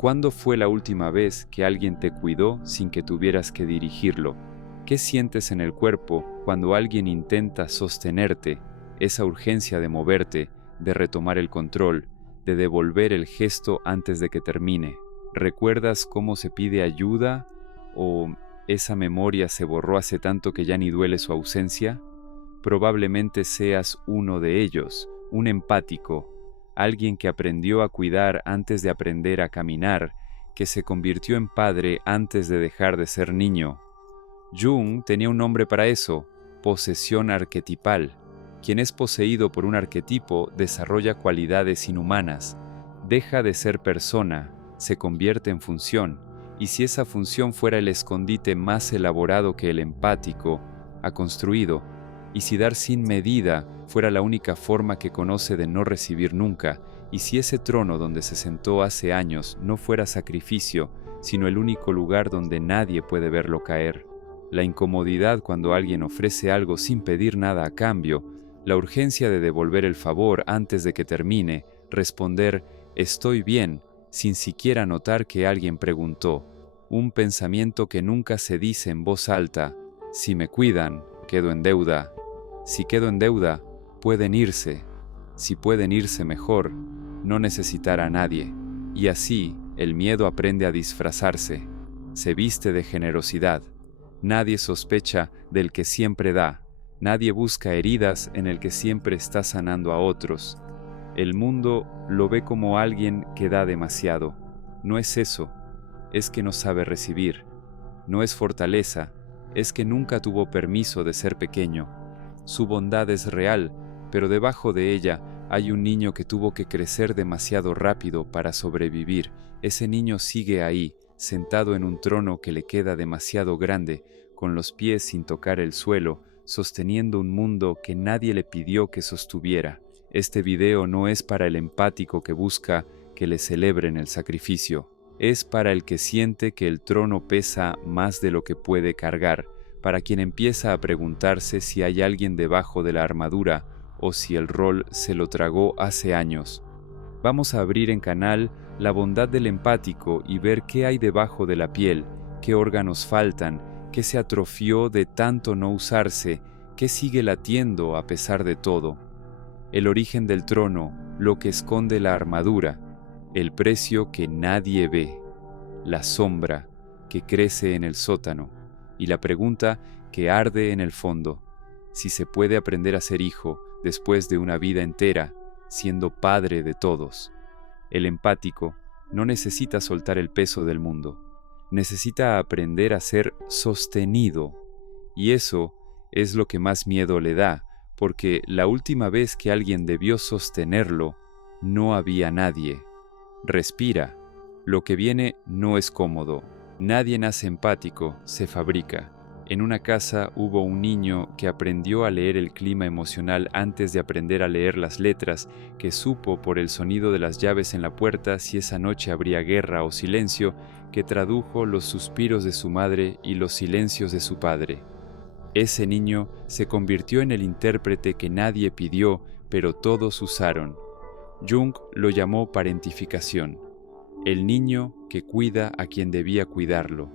¿Cuándo fue la última vez que alguien te cuidó sin que tuvieras que dirigirlo? ¿Qué sientes en el cuerpo cuando alguien intenta sostenerte? Esa urgencia de moverte, de retomar el control, de devolver el gesto antes de que termine. ¿Recuerdas cómo se pide ayuda? ¿O esa memoria se borró hace tanto que ya ni duele su ausencia? Probablemente seas uno de ellos, un empático, alguien que aprendió a cuidar antes de aprender a caminar, que se convirtió en padre antes de dejar de ser niño. Jung tenía un nombre para eso: posesión arquetipal. Quien es poseído por un arquetipo desarrolla cualidades inhumanas, deja de ser persona, se convierte en función, y si esa función fuera el escondite más elaborado que el empático ha construido, y si dar sin medida fuera la única forma que conoce de no recibir nunca, y si ese trono donde se sentó hace años no fuera sacrificio, sino el único lugar donde nadie puede verlo caer, la incomodidad cuando alguien ofrece algo sin pedir nada a cambio, la urgencia de devolver el favor antes de que termine, responder «estoy bien» sin siquiera notar que alguien preguntó, un pensamiento que nunca se dice en voz alta: «Si me cuidan, quedo en deuda. Si quedo en deuda, pueden irse. Si pueden irse mejor, no necesitar a nadie». Y así, el miedo aprende a disfrazarse. Se viste de generosidad. Nadie sospecha del que siempre da. Nadie busca heridas en el que siempre está sanando a otros. El mundo lo ve como alguien que da demasiado. No es eso, es que no sabe recibir. No es fortaleza, es que nunca tuvo permiso de ser pequeño. Su bondad es real, pero debajo de ella hay un niño que tuvo que crecer demasiado rápido para sobrevivir. Ese niño sigue ahí, sentado en un trono que le queda demasiado grande, con los pies sin tocar el suelo, sosteniendo un mundo que nadie le pidió que sostuviera. Este video no es para el empático que busca que le celebren el sacrificio. Es para el que siente que el trono pesa más de lo que puede cargar, para quien empieza a preguntarse si hay alguien debajo de la armadura o si el rol se lo tragó hace años. Vamos a abrir en canal la bondad del empático y ver qué hay debajo de la piel, qué órganos faltan, qué se atrofió de tanto no usarse, qué sigue latiendo a pesar de todo. El origen del trono, lo que esconde la armadura, el precio que nadie ve, la sombra que crece en el sótano y la pregunta que arde en el fondo: si se puede aprender a ser hijo después de una vida entera siendo padre de todos. El empático no necesita soltar el peso del mundo, necesita aprender a ser sostenido, y eso es lo que más miedo le da, porque la última vez que alguien debió sostenerlo, no había nadie. Respira. Lo que viene no es cómodo. Nadie nace empático, se fabrica. En una casa hubo un niño que aprendió a leer el clima emocional antes de aprender a leer las letras, que supo por el sonido de las llaves en la puerta si esa noche habría guerra o silencio, que tradujo los suspiros de su madre y los silencios de su padre. Ese niño se convirtió en el intérprete que nadie pidió, pero todos usaron. Jung lo llamó parentificación. El niño que cuida a quien debía cuidarlo.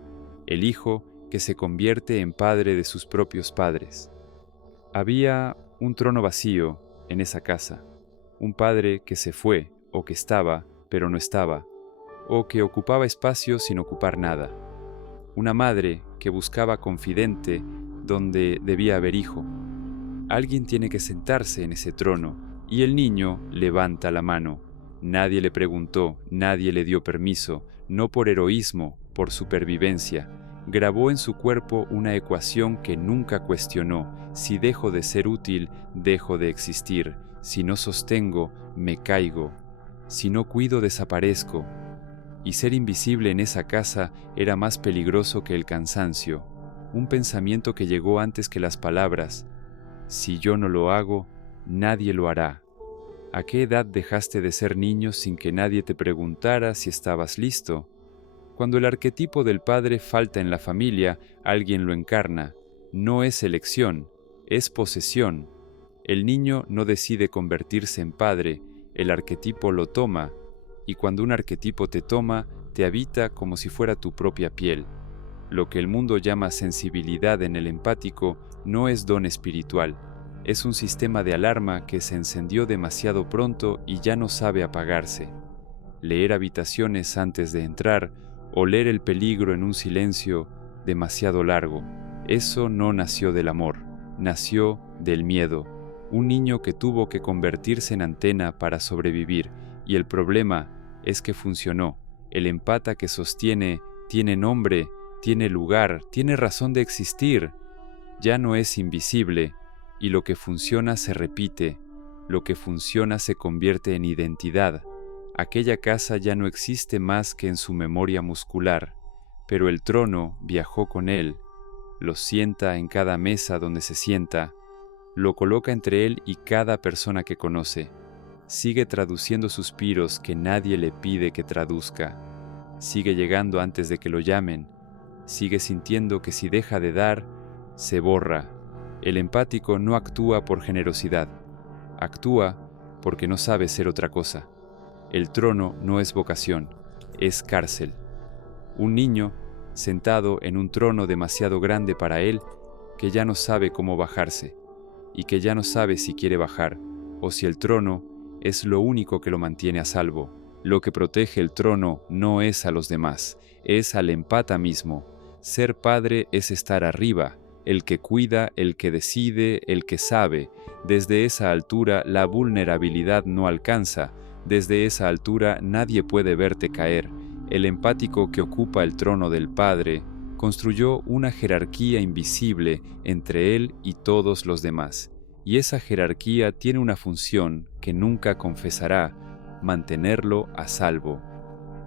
El hijo que se convierte en padre de sus propios padres. Había un trono vacío en esa casa. Un padre que se fue, o que estaba, pero no estaba, o que ocupaba espacio sin ocupar nada. Una madre que buscaba confidente donde debía haber hijo. Alguien tiene que sentarse en ese trono, y el niño levanta la mano. Nadie le preguntó, nadie le dio permiso, no por heroísmo, por supervivencia. Grabó en su cuerpo una ecuación que nunca cuestionó: si dejo de ser útil, dejo de existir. Si no sostengo, me caigo. Si no cuido, desaparezco. Y ser invisible en esa casa era más peligroso que el cansancio. Un pensamiento que llegó antes que las palabras: si yo no lo hago, nadie lo hará. ¿A qué edad dejaste de ser niño sin que nadie te preguntara si estabas listo? Cuando el arquetipo del padre falta en la familia, alguien lo encarna. No es elección, es posesión. El niño no decide convertirse en padre, el arquetipo lo toma, y cuando un arquetipo te toma, te habita como si fuera tu propia piel. Lo que el mundo llama sensibilidad en el empático no es don espiritual, es un sistema de alarma que se encendió demasiado pronto y ya no sabe apagarse. Leer habitaciones antes de entrar, oler el peligro en un silencio demasiado largo, eso no nació del amor, nació del miedo. Un niño que tuvo que convertirse en antena para sobrevivir, y el problema es que funcionó. El empata que sostiene tiene nombre, tiene lugar, tiene razón de existir. Ya no es invisible, y lo que funciona se repite, lo que funciona se convierte en identidad. Aquella casa ya no existe más que en su memoria muscular, pero el trono viajó con él, lo sienta en cada mesa donde se sienta, lo coloca entre él y cada persona que conoce. Sigue traduciendo suspiros que nadie le pide que traduzca. Sigue llegando antes de que lo llamen. Sigue sintiendo que si deja de dar, se borra. El empático no actúa por generosidad. Actúa porque no sabe ser otra cosa. El trono no es vocación, es cárcel. Un niño sentado en un trono demasiado grande para él, que ya no sabe cómo bajarse, y que ya no sabe si quiere bajar, o si el trono es lo único que lo mantiene a salvo. Lo que protege el trono no es a los demás, es al empata mismo. Ser padre es estar arriba, el que cuida, el que decide, el que sabe. Desde esa altura la vulnerabilidad no alcanza, desde esa altura nadie puede verte caer. El empático que ocupa el trono del Padre construyó una jerarquía invisible entre él y todos los demás. Y esa jerarquía tiene una función que nunca confesará: mantenerlo a salvo.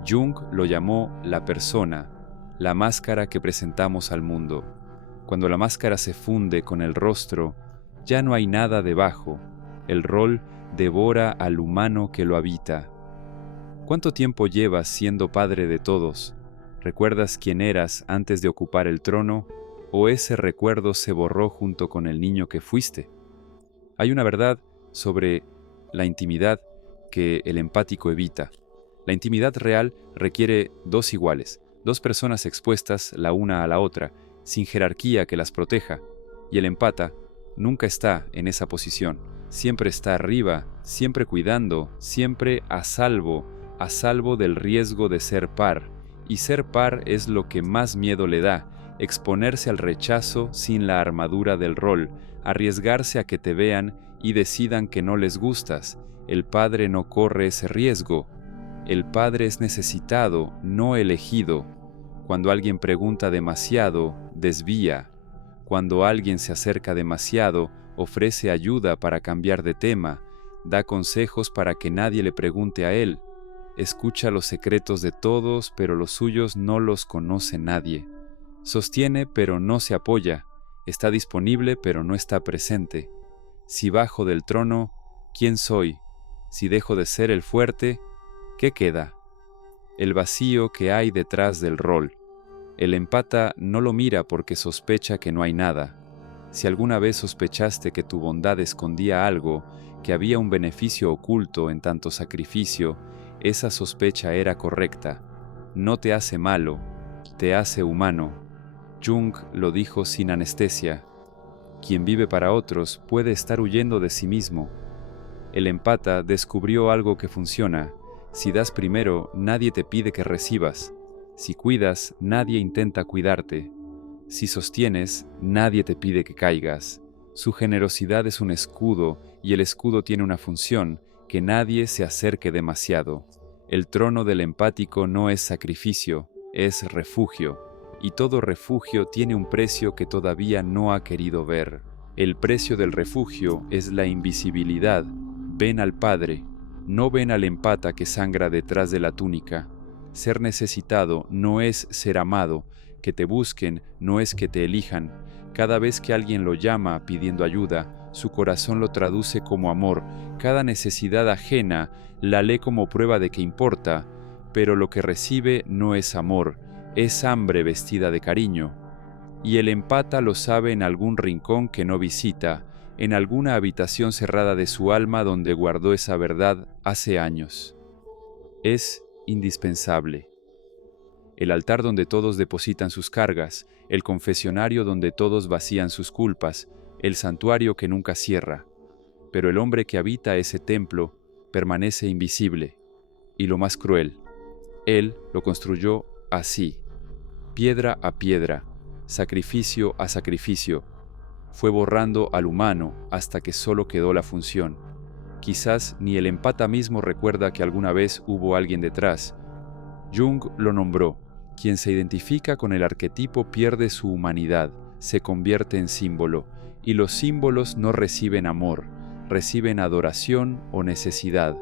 Jung lo llamó la persona, la máscara que presentamos al mundo. Cuando la máscara se funde con el rostro, ya no hay nada debajo. El rol devora al humano que lo habita. ¿Cuánto tiempo llevas siendo padre de todos? ¿Recuerdas quién eras antes de ocupar el trono, o ese recuerdo se borró junto con el niño que fuiste? Hay una verdad sobre la intimidad que el empático evita. La intimidad real requiere dos iguales, dos personas expuestas la una a la otra, sin jerarquía que las proteja, y el empata nunca está en esa posición. Siempre está arriba, siempre cuidando, siempre a salvo del riesgo de ser par. Y ser par es lo que más miedo le da: exponerse al rechazo sin la armadura del rol, arriesgarse a que te vean y decidan que no les gustas. El padre no corre ese riesgo. El padre es necesitado, no elegido. Cuando alguien pregunta demasiado, desvía. Cuando alguien se acerca demasiado, ofrece ayuda para cambiar de tema, da consejos para que nadie le pregunte a él. Escucha los secretos de todos, pero los suyos no los conoce nadie. Sostiene, pero no se apoya. Está disponible, pero no está presente. Si bajo del trono, ¿quién soy? Si dejo de ser el fuerte, ¿qué queda? El vacío que hay detrás del rol. El empata no lo mira porque sospecha que no hay nada. Si alguna vez sospechaste que tu bondad escondía algo, que había un beneficio oculto en tanto sacrificio, esa sospecha era correcta. No te hace malo, te hace humano. Jung lo dijo sin anestesia. Quien vive para otros puede estar huyendo de sí mismo. El empata descubrió algo que funciona. Si das primero, nadie te pide que recibas. Si cuidas, nadie intenta cuidarte. Si sostienes, nadie te pide que caigas. Su generosidad es un escudo, y el escudo tiene una función: que nadie se acerque demasiado. El trono del empático no es sacrificio, es refugio, y todo refugio tiene un precio que todavía no ha querido ver. El precio del refugio es la invisibilidad. Ven al Padre, no ven al empata que sangra detrás de la túnica. Ser necesitado no es ser amado, que te busquen no es que te elijan. Cada vez que alguien lo llama pidiendo ayuda, su corazón lo traduce como amor. Cada necesidad ajena la lee como prueba de que importa, pero lo que recibe no es amor, es hambre vestida de cariño. Y el empata lo sabe en algún rincón que no visita, en alguna habitación cerrada de su alma donde guardó esa verdad hace años. Es indispensable. el altar donde todos depositan sus cargas, el confesionario donde todos vacían sus culpas, el santuario que nunca cierra. Pero el hombre que habita ese templo permanece invisible. Y lo más cruel, él lo construyó así, piedra a piedra, sacrificio a sacrificio. Fue borrando al humano hasta que solo quedó la función. Quizás ni el empata mismo recuerda que alguna vez hubo alguien detrás. Jung lo nombró. Quien se identifica con el arquetipo pierde su humanidad, se convierte en símbolo, y los símbolos no reciben amor, reciben adoración o necesidad,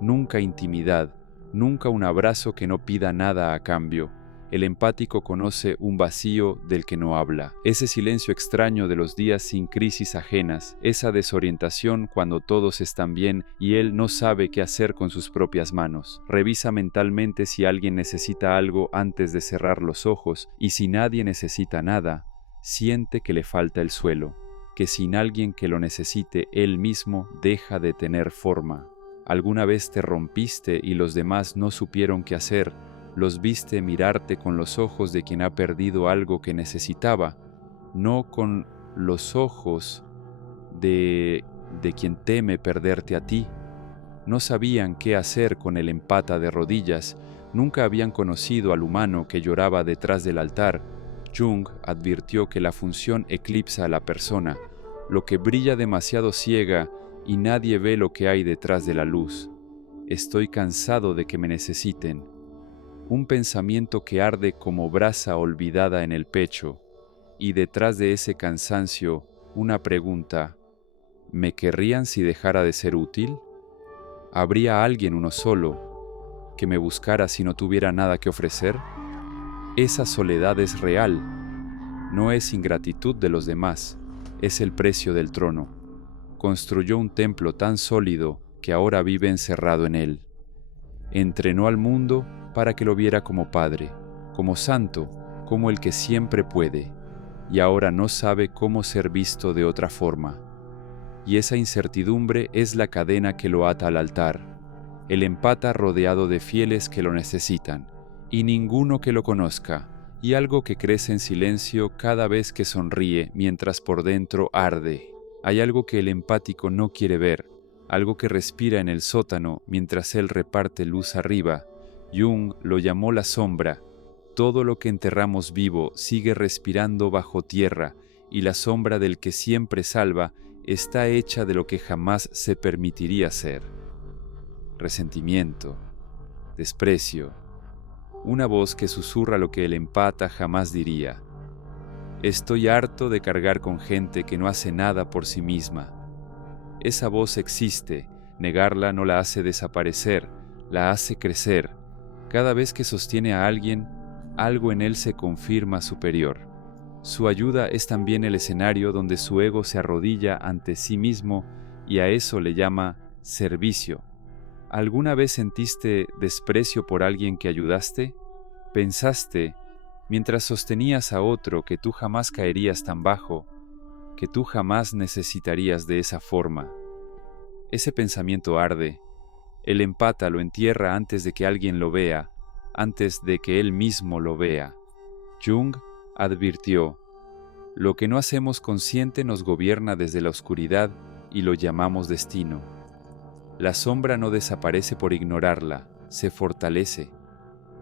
nunca intimidad, nunca un abrazo que no pida nada a cambio. El empático conoce un vacío del que no habla, ese silencio extraño de los días sin crisis ajenas, esa desorientación cuando todos están bien y él no sabe qué hacer con sus propias manos. Revisa mentalmente si alguien necesita algo antes de cerrar los ojos y si nadie necesita nada, siente que le falta el suelo, que sin alguien que lo necesite él mismo deja de tener forma. ¿Alguna vez te rompiste y los demás no supieron qué hacer? ¿Los viste mirarte con los ojos de quien ha perdido algo que necesitaba, no con los ojos de quien teme perderte a ti? No sabían qué hacer con el empata de rodillas, nunca habían conocido al humano que lloraba detrás del altar. Jung advirtió que la función eclipsa a la persona, lo que brilla demasiado ciega y nadie ve lo que hay detrás de la luz. Estoy cansado de que me necesiten. Un pensamiento que arde como brasa olvidada en el pecho, y detrás de ese cansancio, una pregunta: ¿me querrían si dejara de ser útil? ¿Habría alguien, uno solo, que me buscara si no tuviera nada que ofrecer? Esa soledad es real, no es ingratitud de los demás, es el precio del trono. Construyó un templo tan sólido que ahora vive encerrado en él. Entrenó al mundo para que lo viera como padre, como santo, como el que siempre puede, y ahora no sabe cómo ser visto de otra forma. Y esa incertidumbre es la cadena que lo ata al altar. El empata rodeado de fieles que lo necesitan, y ninguno que lo conozca, y algo que crece en silencio cada vez que sonríe mientras por dentro arde. Hay algo que el empático no quiere ver, algo que respira en el sótano mientras él reparte luz arriba. Jung lo llamó la sombra. Todo lo que enterramos vivo sigue respirando bajo tierra, y la sombra del que siempre salva está hecha de lo que jamás se permitiría ser. Resentimiento, desprecio, una voz que susurra lo que el empata jamás diría. Estoy harto de cargar con gente que no hace nada por sí misma. Esa voz existe, negarla no la hace desaparecer, la hace crecer. Cada vez que sostiene a alguien, algo en él se confirma superior. Su ayuda es también el escenario donde su ego se arrodilla ante sí mismo y a eso le llama servicio. ¿Alguna vez sentiste desprecio por alguien que ayudaste? ¿Pensaste, mientras sostenías a otro, que tú jamás caerías tan bajo, que tú jamás necesitarías de esa forma? Ese pensamiento arde. El empata lo entierra antes de que alguien lo vea, antes de que él mismo lo vea. Jung advirtió: lo que no hacemos consciente nos gobierna desde la oscuridad y lo llamamos destino. La sombra no desaparece por ignorarla, se fortalece.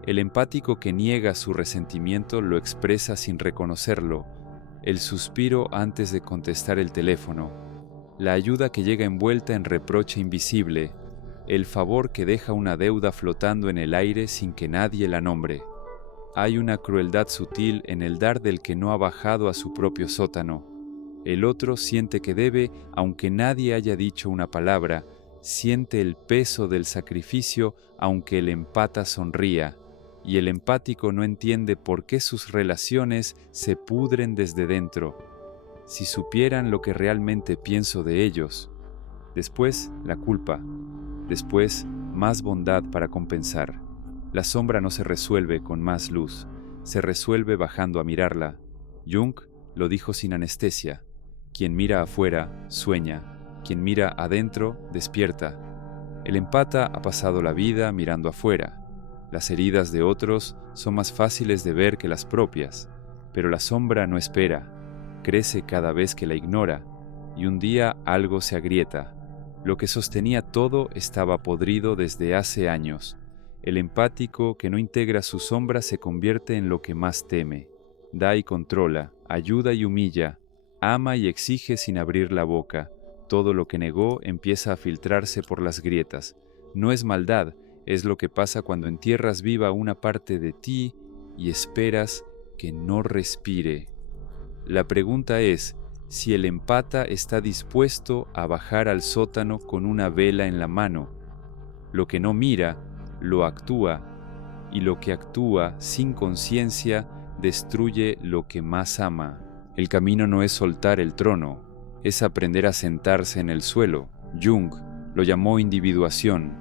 El empático que niega su resentimiento lo expresa sin reconocerlo, el suspiro antes de contestar el teléfono, la ayuda que llega envuelta en reproche invisible, el favor que deja una deuda flotando en el aire sin que nadie la nombre. Hay una crueldad sutil en el dar del que no ha bajado a su propio sótano. El otro siente que debe, aunque nadie haya dicho una palabra, siente el peso del sacrificio aunque el empata sonría, y el empático no entiende por qué sus relaciones se pudren desde dentro. Si supieran lo que realmente pienso de ellos. Después, la culpa. Después, más bondad para compensar. La sombra no se resuelve con más luz, se resuelve bajando a mirarla. Jung lo dijo sin anestesia. Quien mira afuera, sueña. Quien mira adentro, despierta. El empata ha pasado la vida mirando afuera. Las heridas de otros son más fáciles de ver que las propias, pero la sombra no espera, crece cada vez que la ignora, y un día algo se agrieta. Lo que sostenía todo estaba podrido desde hace años. El empático que no integra su sombra se convierte en lo que más teme. Da y controla, ayuda y humilla, ama y exige sin abrir la boca. Todo lo que negó empieza a filtrarse por las grietas. No es maldad, es lo que pasa cuando entierras viva una parte de ti y esperas que no respire. La pregunta es si el empata está dispuesto a bajar al sótano con una vela en la mano. Lo que no mira, lo actúa, y lo que actúa sin conciencia destruye lo que más ama. El camino no es soltar el trono, es aprender a sentarse en el suelo. Jung lo llamó individuación,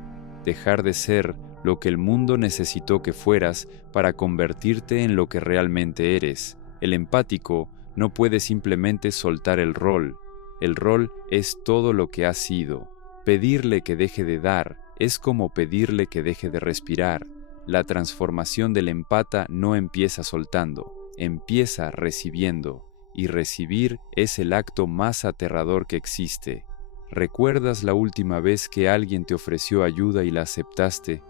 dejar de ser lo que el mundo necesitó que fueras para convertirte en lo que realmente eres. El empático no puede simplemente soltar el rol. El rol es todo lo que ha sido. Pedirle que deje de dar es como pedirle que deje de respirar. La transformación del empata no empieza soltando, empieza recibiendo. Y recibir es el acto más aterrador que existe. ¿Recuerdas la última vez que alguien te ofreció ayuda y la aceptaste,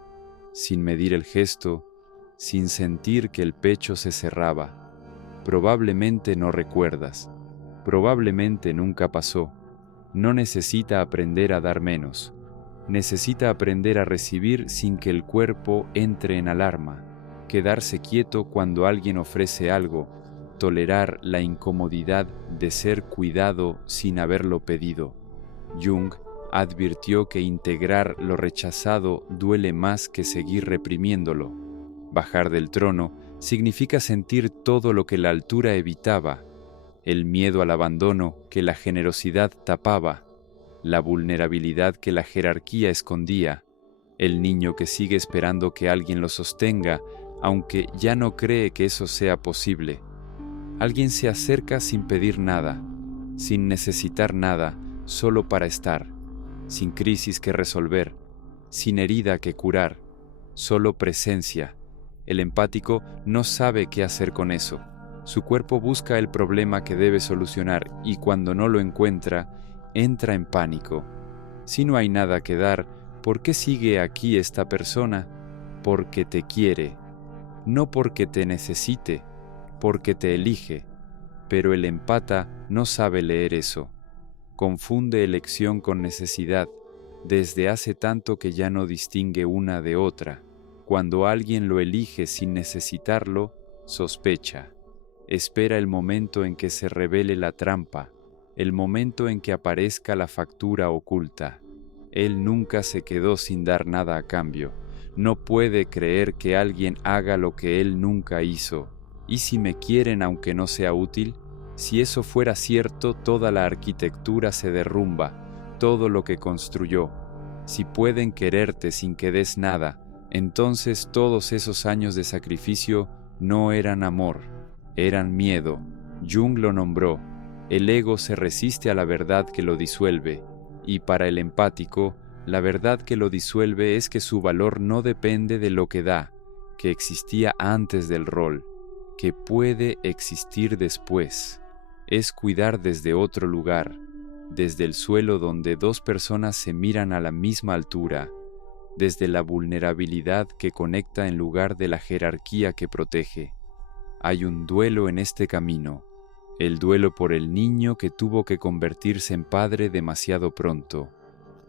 sin medir el gesto, sin sentir que el pecho se cerraba? Probablemente no recuerdas, probablemente nunca pasó. No necesita aprender a dar menos, necesita aprender a recibir sin que el cuerpo entre en alarma, quedarse quieto cuando alguien ofrece algo, tolerar la incomodidad de ser cuidado sin haberlo pedido. Jung advirtió que integrar lo rechazado duele más que seguir reprimiéndolo. Bajar del trono significa sentir todo lo que la altura evitaba, el miedo al abandono que la generosidad tapaba, la vulnerabilidad que la jerarquía escondía, el niño que sigue esperando que alguien lo sostenga, aunque ya no cree que eso sea posible. Alguien se acerca sin pedir nada, sin necesitar nada, solo para estar, sin crisis que resolver, sin herida que curar, solo presencia. El empático no sabe qué hacer con eso. Su cuerpo busca el problema que debe solucionar y cuando no lo encuentra, entra en pánico. Si no hay nada que dar, ¿por qué sigue aquí esta persona? Porque te quiere, no porque te necesite, porque te elige. Pero el empata no sabe leer eso. Confunde elección con necesidad, desde hace tanto que ya no distingue una de otra. Cuando alguien lo elige sin necesitarlo, sospecha. Espera el momento en que se revele la trampa, el momento en que aparezca la factura oculta. Él nunca se quedó sin dar nada a cambio. No puede creer que alguien haga lo que él nunca hizo. ¿Y si me quieren aunque no sea útil? Si eso fuera cierto, toda la arquitectura se derrumba, todo lo que construyó. Si pueden quererte sin que des nada, entonces todos esos años de sacrificio no eran amor, eran miedo. Jung lo nombró. El ego se resiste a la verdad que lo disuelve, y para el empático, la verdad que lo disuelve es que su valor no depende de lo que da, que existía antes del rol, que puede existir después. Es cuidar desde otro lugar, desde el suelo donde dos personas se miran a la misma altura, desde la vulnerabilidad que conecta en lugar de la jerarquía que protege. Hay un duelo en este camino, el duelo por el niño que tuvo que convertirse en padre demasiado pronto,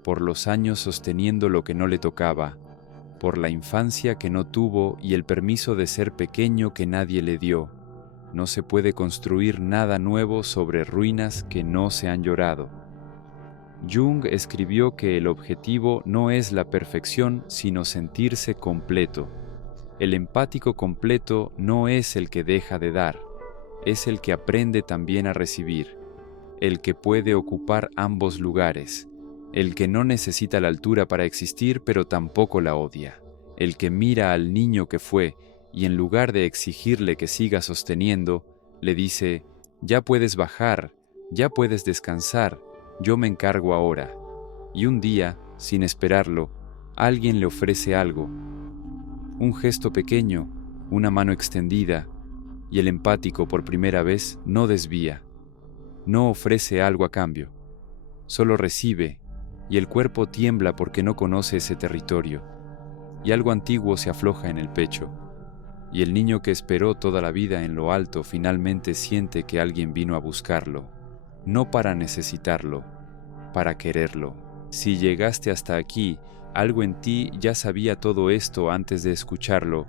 por los años sosteniendo lo que no le tocaba, por la infancia que no tuvo y el permiso de ser pequeño que nadie le dio. No se puede construir nada nuevo sobre ruinas que no se han llorado. Jung escribió que el objetivo no es la perfección, sino sentirse completo. El empático completo no es el que deja de dar, es el que aprende también a recibir, el que puede ocupar ambos lugares, el que no necesita la altura para existir pero tampoco la odia, el que mira al niño que fue y en lugar de exigirle que siga sosteniendo, le dice, ya puedes bajar, ya puedes descansar, yo me encargo ahora. Y un día, sin esperarlo, alguien le ofrece algo, Un gesto pequeño, una mano extendida, y el empático por primera vez no desvía, no ofrece algo a cambio, solo recibe, y el cuerpo tiembla porque no conoce ese territorio, y algo antiguo se afloja en el pecho, y el niño que esperó toda la vida en lo alto finalmente siente que alguien vino a buscarlo, no para necesitarlo, para quererlo. Si llegaste hasta aquí, algo en ti ya sabía todo esto antes de escucharlo.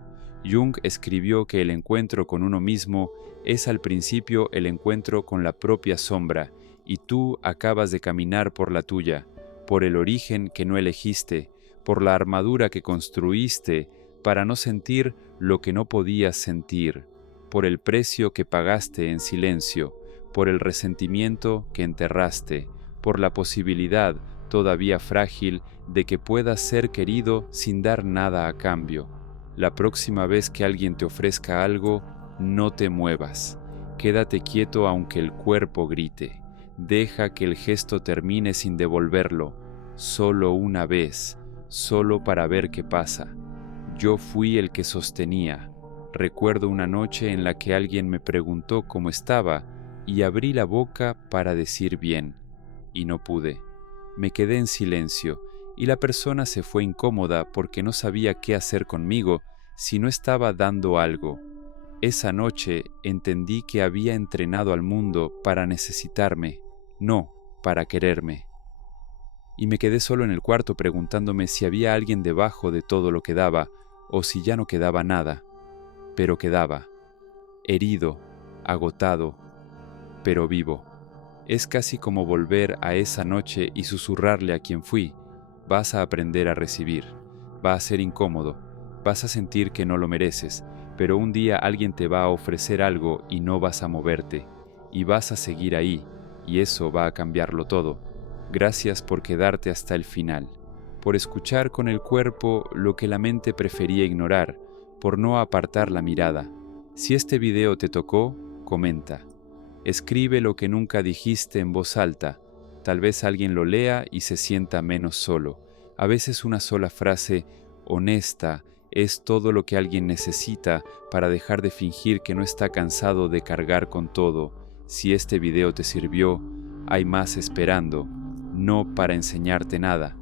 Jung escribió que el encuentro con uno mismo es al principio el encuentro con la propia sombra, y tú acabas de caminar por la tuya, por el origen que no elegiste, por la armadura que construiste para no sentir lo que no podías sentir, por el precio que pagaste en silencio, por el resentimiento que enterraste, por la posibilidad, todavía frágil, de que puedas ser querido sin dar nada a cambio. La próxima vez que alguien te ofrezca algo, no te muevas. Quédate quieto aunque el cuerpo grite. Deja que el gesto termine sin devolverlo, solo una vez, solo para ver qué pasa. Yo fui el que sostenía. Recuerdo una noche en la que alguien me preguntó cómo estaba y abrí la boca para decir bien, y no pude. Me quedé en silencio y la persona se fue incómoda porque no sabía qué hacer conmigo si no estaba dando algo. Esa noche entendí que había entrenado al mundo para necesitarme, no para quererme. Y me quedé solo en el cuarto preguntándome si había alguien debajo de todo lo que daba o si ya no quedaba nada. Pero quedaba, herido, agotado, pero vivo. Es casi como volver a esa noche y susurrarle a quien fui: vas a aprender a recibir, va a ser incómodo, vas a sentir que no lo mereces, pero un día alguien te va a ofrecer algo y no vas a moverte, y vas a seguir ahí, y eso va a cambiarlo todo. Gracias por quedarte hasta el final, por escuchar con el cuerpo lo que la mente prefería ignorar, por no apartar la mirada. Si este video te tocó, comenta. Escribe lo que nunca dijiste en voz alta. Tal vez alguien lo lea y se sienta menos solo. A veces una sola frase honesta es todo lo que alguien necesita para dejar de fingir que no está cansado de cargar con todo. Si este video te sirvió, hay más esperando, no para enseñarte nada,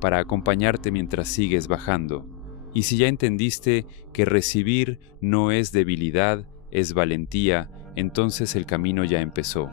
para acompañarte mientras sigues bajando. Y si ya entendiste que recibir no es debilidad, es valentía, entonces el camino ya empezó.